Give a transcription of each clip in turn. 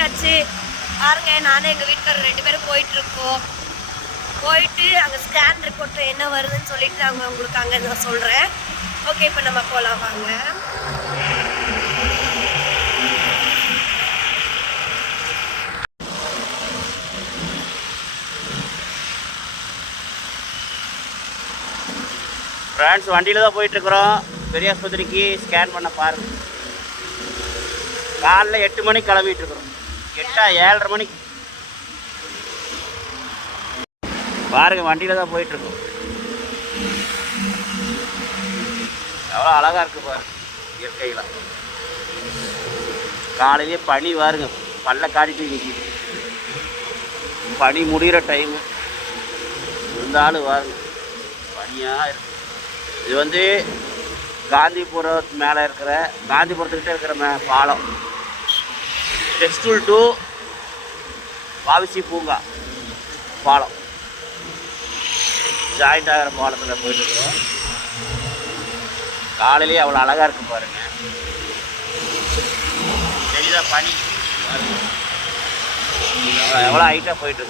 கிளம்பியாச்சு பாருங்க நானும் எங்கள் வீட்டுக்காரர் ரெண்டு பேரும் போயிட்டு இருக்கோம் போயிட்டு அங்கே ஸ்கேன் ரிப்போர்ட் என்ன வருதுன்னு சொல்லிட்டு அவங்க உங்களுக்கு அங்கே நான் சொல்கிறேன் ஓகே இப்போ நம்ம போகலாம் வாங்க. ஃப்ரெண்ட்ஸ் வண்டியில் தான் போயிட்டுருக்குறோம். பெரிய ஆஸ்பத்திரிக்கு ஸ்கேன் பண்ண பாருங்கள் காலைல எட்டு மணிக்கு கிளம்பிட்டு இருக்கிறோம் எட்டா ஏழரை மணிக்கு பாருங்க வண்டியில் தான் போயிட்டுருக்கோம். எவ்வளோ அழகாக இருக்குது பாருங்க இயற்கையில். காலையிலே பனி பாருங்க பல்ல காட்டிட்டு நிற்கிது பனி முடிகிற டைமு இருந்தாலும் பாருங்க பனியாக இருக்கு. இது வந்து காந்திபுரம் மேலே இருக்கிற காந்திபுரத்துக்கிட்ட இருக்கிற மே பாலம். டெக்ஸ்டூல் டு வாவிசி பூங்கா பாலம் ஜாயிண்ட் ஆகிற பாலத்தில் போயிட்டுருக்குறோம் காலையிலேயே அவ்வளோ அழகாக இருக்கு பாருங்க. தெரியுதா பனி? எவ்வளோ- ஹைட்டாக போயிட்டு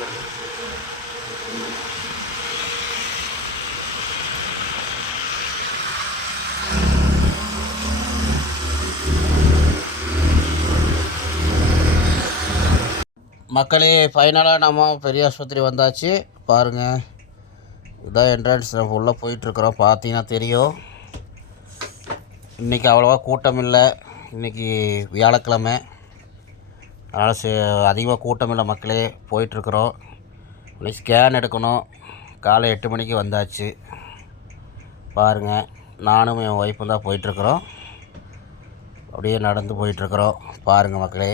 மக்களே ஃபைனலாக நம்ம பெரிய ஆஸ்பத்திரி வந்தாச்சு. பாருங்கள் இதான் என்ட்ரன்ஸ் நம்ம உள்ளே போயிட்டுருக்குறோம். பார்த்தீங்கன்னா தெரியும். இன்றைக்கி அவ்வளோவா கூட்டம் இல்லை இன்றைக்கி வியாழக்கிழமை. அதனால் சே அதிகமாக கூட்டம் இல்லை மக்களே. போயிட்டுருக்குறோம். இன்னைக்கு ஸ்கேன் எடுக்கணும். காலை எட்டு மணிக்கு வந்தாச்சு. பாருங்கள் நானும் என் ஒய்ஃபும் தான் போயிட்டுருக்குறோம். அப்படியே நடந்து போயிட்டுருக்குறோம். பாருங்கள் மக்களே.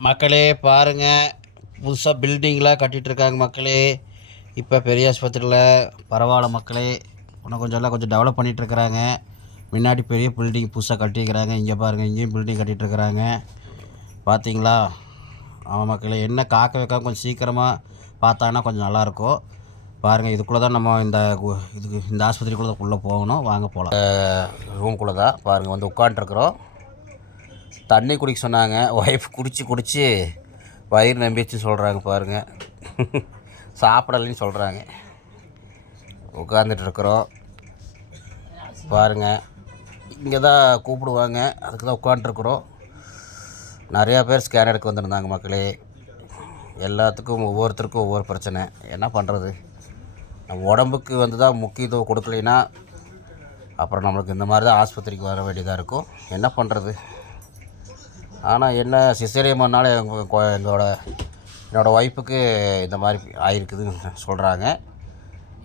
மக்களே பாருங்க. புதுசாக பில்டிங்லாம் கட்டிகிட்ருக்காங்க மக்களே. இப்போ பெரிய ஆஸ்பத்திரியில் பரவாயில்ல மக்களே. இன்னும் கொஞ்சம் எல்லாம் கொஞ்சம் டெவலப் பண்ணிகிட்ருக்குறாங்க முன்னாடி பெரிய பில்டிங் புதுசாக கட்டியிருக்கிறாங்க. இங்கே பாருங்கள் இங்கேயும் பில்டிங் கட்டிகிட்ருக்குறாங்க பார்த்தீங்களா ஆமாம் மக்களே என்ன காக்க வைக்காம கொஞ்சம் சீக்கிரமாக பார்த்தாங்கன்னா கொஞ்சம் நல்லாயிருக்கும். பாருங்கள் இதுக்குள்ளே தான் நம்ம இந்த கு- இதுக்கு இந்த ஆஸ்பத்திரிக்குள்ளே உள்ளே போகணும். வாங்க போகலாம் ரூம்குள்ளே தான் பாருங்கள் வந்து உட்காண்ட்ருக்குறோம் தண்ணி குடிக்க சொன்னாங்க. ஒய்ஃப் குடித்து குடித்து வயிறு நம்பிச்சு சொல்கிறாங்க பாருங்கள் சாப்பிடலைன்னு சொல்கிறாங்க உட்காந்துட்டுருக்குறோம் பாருங்கள் இங்கே தான் கூப்பிடுவாங்க. அதுக்கு தான் உட்காண்ட்ருக்குறோம் நிறையா பேர் ஸ்கேன் எடுக்க வந்திருந்தாங்க மக்களே. எல்லாத்துக்கும் ஒவ்வொருத்தருக்கும் ஒவ்வொரு பிரச்சனை. என்ன பண்ணுறது நம்ம உடம்புக்கு வந்து தான் முக்கியத்துவம் கொடுக்கலைன்னா அப்புறம் நம்மளுக்கு இந்த மாதிரி தான் ஆஸ்பத்திரிக்கு வர வேண்டியதாக இருக்கும். என்ன பண்ணுறது ஆனால் என்ன சிசேரியன் எங்களோட என்னோடய ஒய்ஃபுக்கு இந்த மாதிரி ஆயிருக்குதுன்னு சொல்கிறாங்க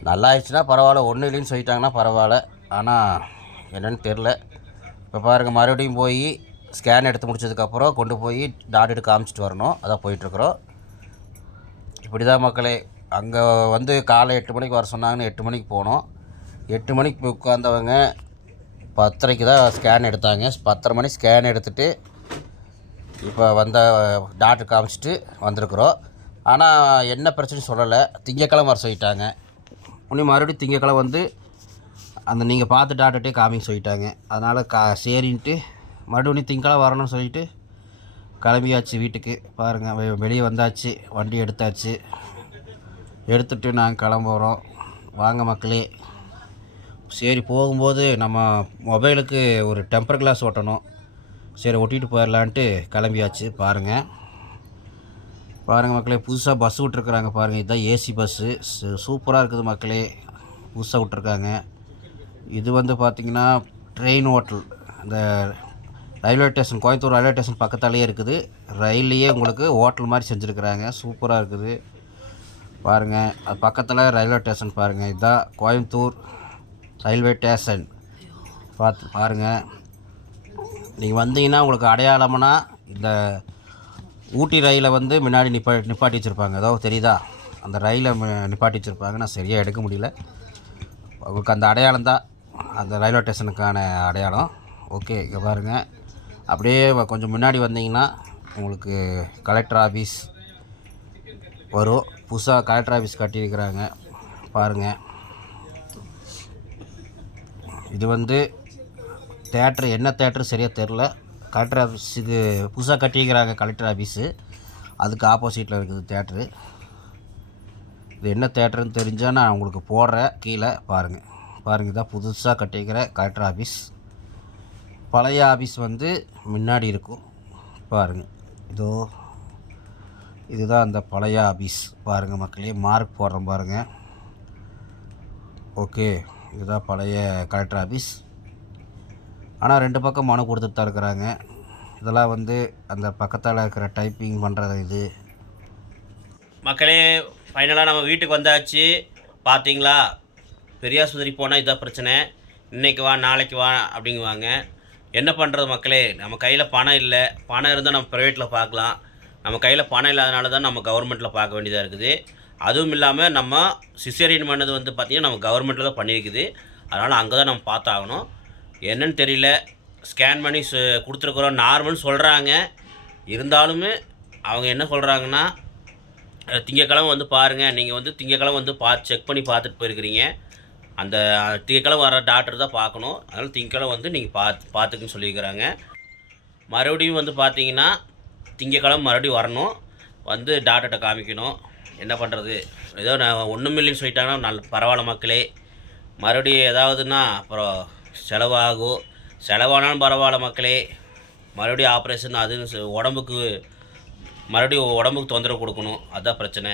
நல்லா ஆயிடுச்சுன்னா பரவாயில்ல ஒன்றும் இல்லைன்னு சொல்லிட்டாங்கன்னா பரவாயில்ல. ஆனால் என்னென்னு தெரில இப்போ பாருங்கள் மறுபடியும் போய் ஸ்கேன் எடுத்து முடிச்சதுக்கப்புறம் கொண்டு போய் டாக்டர்கிட்ட காமிச்சிட்டு வரணும். அதான் போயிட்டுருக்குறோம். இப்படி தான் மக்களே அங்கே வந்து காலை எட்டு மணிக்கு வர சொன்னாங்கன்னு எட்டு மணிக்கு போனோம். எட்டு மணிக்கு உட்காந்தவங்க பத்தரைக்கு தான் ஸ்கேன் எடுத்தாங்க. பத்தரை மணி ஸ்கேன் எடுத்துகிட்டு இப்போ வந்த டாக்டர் காமிச்சிட்டு வந்திருக்குறோம். ஆனால் என்ன பிரச்சனை சொல்லலை. திங்கக்கிழமை வர சொல்லிட்டாங்க. இன்னும் மறுபடியும் திங்கக்கிழமை வந்து அந்த நீங்கள் பார்த்து டாக்டர்கிட்டே காமிங்க சொல்லிட்டாங்க. அதனால் கா சரின்ட்டு மறுபடியும் திங்கக்கிழமை வரணும்னு சொல்லிட்டு கிளம்பியாச்சு வீட்டுக்கு. பாருங்கள் வெளியே வந்தாச்சு. வண்டி எடுத்தாச்சு. எடுத்துட்டு நாங்கள் கிளம்புறோம் வாங்க மக்களே. சரி போகும்போது நம்ம மொபைலுக்கு ஒரு டெம்பர் கிளாஸ் ஒட்டணும் சரி ஒட்டிட்டு போயிடலான்ட்டு கிளம்பியாச்சு. பாருங்கள் பாருங்கள் மக்களே புதுசாக பஸ் விட்ருக்குறாங்க பாருங்கள் இதுதான் ஏசி பஸ்ஸு சூப்பராக இருக்குது மக்களே. புதுசாக விட்ருக்காங்க இது வந்து பார்த்திங்கன்னா ட்ரெயின் ஹோட்டல் இந்த railway station Coimbatore railway station பக்கத்தாலேயே இருக்குது. ரயில்லையே உங்களுக்கு ஹோட்டல் மாதிரி செஞ்சுருக்குறாங்க. சூப்பராக இருக்குது. பாருங்கள் அது பக்கத்தில் ரயில்வே ஸ்டேஷன் பாருங்கள் இதுதான் கோயம்புத்தூர் ரயில்வே ஸ்டேஷன் பார்த்து பாருங்கள் நீங்கள் வந்தீங்கன்னா உங்களுக்கு அடையாளம்னா இந்த ஊட்டி ரயிலை வந்து முன்னாடி நிப்பா நிப்பாட்டி வச்சுருப்பாங்க. ஏதோ தெரியுதா? அந்த ரயிலை நிப்பாட்டி வச்சுருப்பாங்க. நான் சரியாக எடுக்க முடியல. உங்களுக்கு அந்த அடையாளம் தான். அந்த ரயில்வே ஸ்டேஷனுக்கான அடையாளம். ஓகே இங்கே பாருங்கள் அப்படியே கொஞ்சம் முன்னாடி வந்தீங்கன்னா உங்களுக்கு கலெக்டர் ஆஃபீஸ் வரும். புதுசாக கலெக்டர் ஆஃபீஸ் கட்டியிருக்கிறாங்க. பாருங்கள் இது வந்து தேட்ரு என்ன தேட்ரு சரியாக தெரில கலெக்டர் ஆஃபீஸுக்கு புதுசாக கட்டிக்கிறாங்க கலெக்டர் ஆஃபீஸு. அதுக்கு ஆப்போசிட்டில் இருக்குது தேட்ரு இது என்ன தேட்டருன்னு தெரிஞ்சால் நான் உங்களுக்கு போடுறேன். கீழே பாருங்கள் பாருங்கள் இதான் புதுசாக கட்டிக்கிற கலெக்டர் ஆஃபீஸ். பழைய ஆஃபீஸ் வந்து முன்னாடி இருக்கும். பாருங்கள் இதோ இதுதான் அந்த பழைய ஆஃபீஸ். பாருங்கள் மக்களே மார்க் போடுறோம் பாருங்கள் ஓகே இதுதான் பழைய கலெக்டர் ஆஃபீஸ். ஆனால் ரெண்டு பக்கம் மனு கொடுத்துட்டு தான் இருக்கிறாங்க. இதெல்லாம் வந்து அந்த பக்கத்தால் இருக்கிற டைப்பிங் பண்ணுறது இது. மக்களே ஃபைனலாக நம்ம வீட்டுக்கு வந்தாச்சு. பார்த்தீங்களா பெரியாஸ்பத்திரி போனால் இதான் பிரச்சனை. இன்னைக்கு வா நாளைக்கு வா அப்படிங்குவாங்க. என்ன பண்ணுறது மக்களே? நம்ம கையில் பணம் இல்லை. பணம் இருந்தால் நம்ம ப்ரைவேட்டில் பார்க்கலாம். நம்ம கையில் பணம் இல்லாதனால தான் நம்ம கவர்மெண்ட்டில் பார்க்க வேண்டியதாக இருக்குது. அதுவும் இல்லாமல் நம்ம சிசேரியன் பண்ணது வந்து பார்த்திங்கன்னா நம்ம கவர்மெண்ட்டில் தான் பண்ணியிருக்குது. அதனால் அங்கே தான் நம்ம பார்த்தாகணும். என்னன்னு தெரியல. ஸ்கேன் பண்ணி கொடுத்துருக்குறோம். நார்மல்னு சொல்கிறாங்க இருந்தாலுமே அவங்க என்ன சொல்கிறாங்கன்னா திங்கக்கிழமை வந்து பாருங்கள் நீங்கள் வந்து திங்கக்கிழமை வந்து பார்த்து செக் பண்ணி பார்த்துட்டு போயிருக்கிறீங்க. அந்த திங்கக்கிழமை வர டாக்டர் தான் பார்க்கணும். அதனால் திங்கக்கிழமை வந்து நீங்கள் பார்த்து பார்த்துக்குன்னு சொல்லியிருக்கிறாங்க. மறுபடியும் வந்து பார்த்தீங்கன்னா திங்கக்கிழமை மறுபடியும் வரணும். வந்து டாக்டர்கிட்ட காமிக்கணும். என்ன பண்ணுறது ஏதோ நான் ஒன்றும் இல்லைன்னு சொல்லிட்டாங்கன்னா நல்ல பரவாயில்ல மக்களே. மறுபடியும் ஏதாவதுன்னா அப்புறம் செலவாகும் செலவானாலும் பரவாயில்ல மக்களே. மறுபடியும் ஆப்ரேஷன் அது உடம்புக்கு மறுபடியும் உடம்புக்கு தொந்தரவு கொடுக்கணும். அதுதான் பிரச்சனை.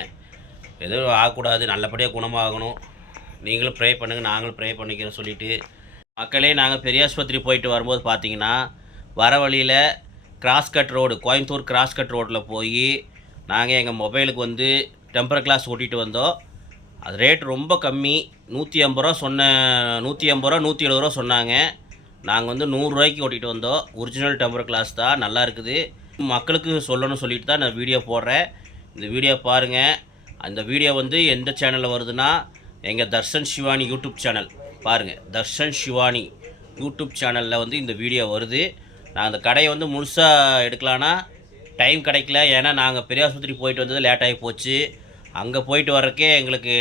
எதுவும் ஆகக்கூடாது. நல்லபடியாக குணமாகணும். நீங்களும் ப்ரே பண்ணுங்கள் நாங்களும் ப்ரே பண்ணிக்கிறோம் சொல்லிவிட்டு மக்களே நாங்கள் பெரியாஸ்பத்திரி போயிட்டு வரும்போது பார்த்தீங்கன்னா வர வழியில் cross cut road Coimbatore cross cut ரோட்டில் போய் நாங்கள் எங்கள் மொபைலுக்கு வந்து டெம்பர் கிளாஸ் ஓட்டிகிட்டு வந்தோம். அது ரேட் ரொம்ப கம்மி. நூற்றி ஐம்பது ரூபா சொன்ன நூற்றி ஐம்பது ரூபா நூற்றி எழுபது ரூபா சொன்னாங்க. நாங்கள் வந்து நூறுரூவாய்க்கு ஓட்டிகிட்டு வந்தோம். ஒரிஜினல் டெம்பர் கிளாஸ் தான். நல்லா இருக்குது. மக்களுக்கு சொல்லணும்னு சொல்லிட்டு தான் நான் வீடியோ போடுறேன். இந்த வீடியோ பாருங்கள் அந்த வீடியோ வந்து எந்த சேனலில் வருதுன்னா எங்கள் தர்ஷன் சிவானி யூடியூப் சேனல் பாருங்கள் தர்ஷன் சிவானி யூடியூப் சேனலில் வந்து இந்த வீடியோ வருது. நான் அந்த கடையை வந்து முழுசாக எடுக்கலான்னா டைம் கிடைக்கல. ஏன்னா நாங்கள் பெரியாஸ்பத்திரி போயிட்டு வந்தது லேட் ஆகி போச்சு. அங்கே போயிட்டு வர்றக்கே எங்களுக்கு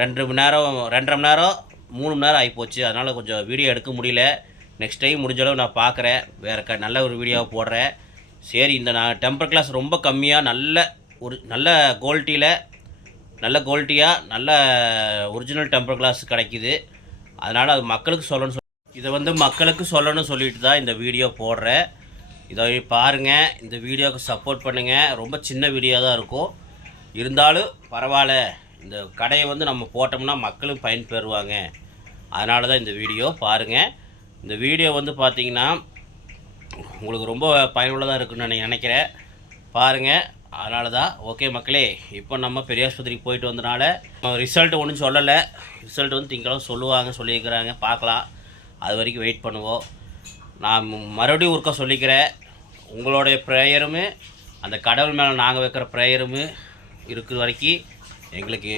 ரெண்டு மணி நேரம் ரெண்டரை மணி நேரம் மூணு மணி நேரம் ஆகிப்போச்சு அதனால் கொஞ்சம் வீடியோ எடுக்க முடியல. நெக்ஸ்ட் டைம் முடிஞ்ச அளவு நான் பார்க்குறேன் வேறு க நல்ல ஒரு வீடியோவை போடுறேன். சரி இந்த நான் டெம்பர் கிளாஸ் ரொம்ப கம்மியாக நல்ல ஒரு நல்ல குவாலிட்டியில் நல்ல குவாலிட்டியாக நல்ல ஒரிஜினல் டெம்பர் கிளாஸ் கிடைக்கிது. அதனால் அது மக்களுக்கு சொல்லணும்னு சொல்லி இதை வந்து மக்களுக்கு சொல்லணும்னு சொல்லிட்டு தான் இந்த வீடியோ போடுறேன். இதை பாருங்கள் இந்த வீடியோவுக்கு சப்போர்ட் பண்ணுங்கள் ரொம்ப சின்ன வீடியோ தான் இருக்கும். இருந்தாலும் பரவாயில்ல. இந்த கடையை வந்து நம்ம போட்டோம்னா மக்களும் பயன் பெறுவாங்க. அதனால தான் இந்த வீடியோ பாருங்கள் இந்த வீடியோ வந்து பார்த்தீங்கன்னா உங்களுக்கு ரொம்ப பயனுள்ளதாக இருக்குன்னு நான் நினைக்கிறேன். பாருங்கள் அதனால தான் ஓகே மக்களே இப்போ நம்ம பெரியாஸ்பத்திரிக்கு போயிட்டு வந்தனால ரிசல்ட் ஒன்றும் சொல்லலை. ரிசல்ட் வந்து திங்களும் சொல்லுவாங்க சொல்லியிருக்கிறாங்க. பார்க்கலாம். அது வரைக்கும் வெயிட் பண்ணுவோம். நான் மறுபடியும் ஒருக்கா சொல்லிக்கிறேன். உங்களுடைய ப்ரேயருமே அந்த கடவுள் மேலே நாங்கள் வைக்கிற ப்ரேயருமே இருக்கிற வரைக்கும் எங்களுக்கு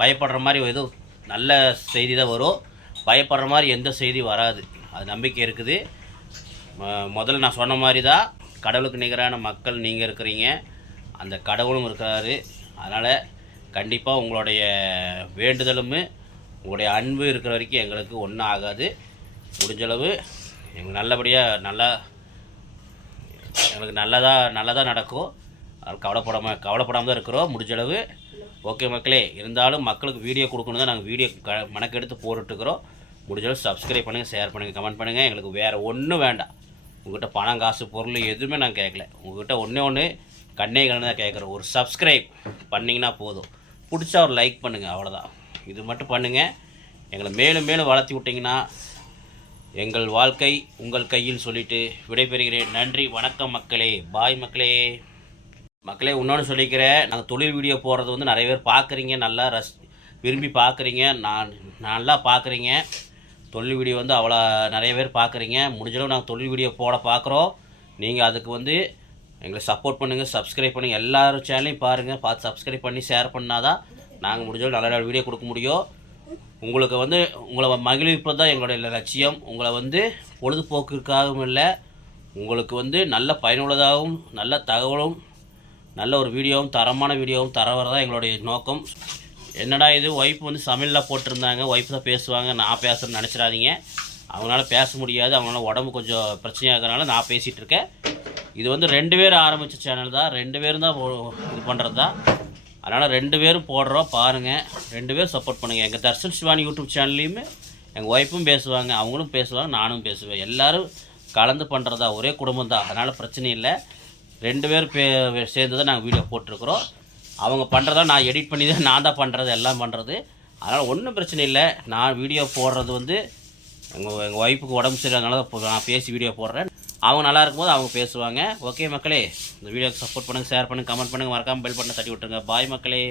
பயப்படுற மாதிரி எதுவும் நல்ல செய்தி தான் வரும். பயப்படுற மாதிரி எந்த செய்தி வராது. அது நம்பிக்கை இருக்குது. முதல்ல நான் சொன்ன மாதிரி தான் கடவுளுக்கு நிகரான மக்கள் நீங்கள் இருக்கிறீங்க. அந்த கடவுளும் இருக்கிறாரு. அதனால் கண்டிப்பாக உங்களுடைய வேண்டுதலும் உங்களுடைய அன்பு இருக்கிற வரைக்கும் எங்களுக்கு ஒன்றும் ஆகாது. முடிஞ்சளவு எங்களுக்கு நல்லபடியாக நல்லா எங்களுக்கு நல்லதாக நல்லதாக நடக்கும். அது கவலைப்படாமல் கவலைப்படாமல் தான் இருக்கிறோம் முடிஞ்சளவு ஓகே மக்களே இருந்தாலும் மக்களுக்கு வீடியோ கொடுக்கணும் தான் நாங்கள் வீடியோ க மனக்கெடுத்து போட்டுட்ருக்குறோம் முடிஞ்சளவு சப்ஸ்கிரைப் பண்ணுங்கள் ஷேர் பண்ணுங்கள் கமெண்ட் பண்ணுங்கள் எங்களுக்கு வேறு ஒன்றும் வேண்டாம். உங்கள்கிட்ட பணம் காசு பொருள் எதுவுமே நான் கேட்கல. உங்கள்கிட்ட ஒன்றே ஒன்று கண்ணே கண்ணு தான் கேட்குறோம். ஒரு சப்ஸ்கிரைப் பண்ணிங்கன்னா போதும். பிடிச்சா ஒரு லைக் பண்ணுங்கள் அவ்வளோதான் இது மட்டும் பண்ணுங்கள் எங்களை மேலும் மேலும் வளர்த்தி விட்டிங்கன்னா எங்கள் வாழ்க்கை உங்கள் கையில் சொல்லிவிட்டு விடைபெறுகிறேன். நன்றி வணக்கம் மக்களே. பாய் மக்களே. மக்களே இன்னொன்று சொல்லிக்கிறேன் நாங்கள் தொழில் வீடியோ போடுறது வந்து நிறைய பேர் பார்க்குறீங்க நல்லா ரஸ் விரும்பி பார்க்குறீங்க நான் நல்லா பார்க்குறீங்க தொழில் வீடியோ வந்து அவ்வளோ நிறைய பேர் பார்க்குறீங்க முடிஞ்சளவு நாங்கள் தொழில் வீடியோ போட பார்க்குறோம் நீங்கள் அதுக்கு வந்து எங்களை சப்போர்ட் பண்ணுங்கள் சப்ஸ்கிரைப் பண்ணுங்கள் எல்லாரும் சேனலையும் பாருங்கள் பார்த்து சப்ஸ்கிரைப் பண்ணி ஷேர் பண்ணாதான் நாங்கள் முடிஞ்சளவு நல்ல நல்ல வீடியோ கொடுக்க முடியும். உங்களுக்கு வந்து உங்களை மகிழ்விப்பது தான் எங்களுடைய லட்சியம். உங்களை வந்து பொழுதுபோக்குக்காகவும் இல்லை உங்களுக்கு வந்து நல்ல பயனுள்ளதாகவும் நல்ல தகவலும் நல்ல ஒரு வீடியோவும் தரமான வீடியோவும் தர வரதான் எங்களுடைய நோக்கம். என்னடா இது ஒய்ஃப் வந்து சமையலில் போட்டிருந்தாங்க ஒய்ஃப் தான் பேசுவாங்க நான் பேசுகிறேன்னு நினச்சிடாதீங்க. அவங்களால பேச முடியாது அவங்களால உடம்பு கொஞ்சம் பிரச்சனையாக இருக்கிறனால நான் பேசிகிட்டு இருக்கேன். இது வந்து ரெண்டு பேரும் ஆரம்பித்த சேனல் தான் ரெண்டு பேரும் தான் இது பண்ணுறது தான். அதனால் ரெண்டு பேரும் போடுறோம் பாருங்கள் ரெண்டு பேரும் சப்போர்ட் பண்ணுங்கள் எங்கள் தர்ஷன் சிவானி யூடியூப் சேனல்லையுமே எங்கள் ஒய்ஃபும் பேசுவாங்க அவங்களும் பேசுவாங்க நானும் பேசுவேன். எல்லோரும் கலந்து பண்ணுறதா ஒரே குடும்பம் தான். அதனால் பிரச்சனை இல்லை. ரெண்டு பேரும் பே சேர்ந்து தான் நாங்கள் வீடியோ போட்டிருக்கிறோம். அவங்க பண்ணுறதா நான் எடிட் பண்ணி தான் நான் தான் பண்ணுறது எல்லாம் பண்ணுறது அதனால் ஒன்றும் பிரச்சனை இல்லை. நான் வீடியோ போடுறது வந்து எங்கள் எங்கள் ஒய்ஃபுக்கு உடம்பு சரியில்லாதனால தான் நான் பேசி வீடியோ போடுறேன். அவங்க நல்லா இருக்கும்போது அவங்க பேசுவாங்க. ஓகே மக்களே இந்த வீடியோக்கு சப்போர்ட் பண்ணுங்கள் ஷேர் பண்ணுங்கள் கமெண்ட் பண்ணுங்கள் மறக்காமல் பெல் பட்டனை தட்டி விட்டுருங்க. பாய் மக்களே.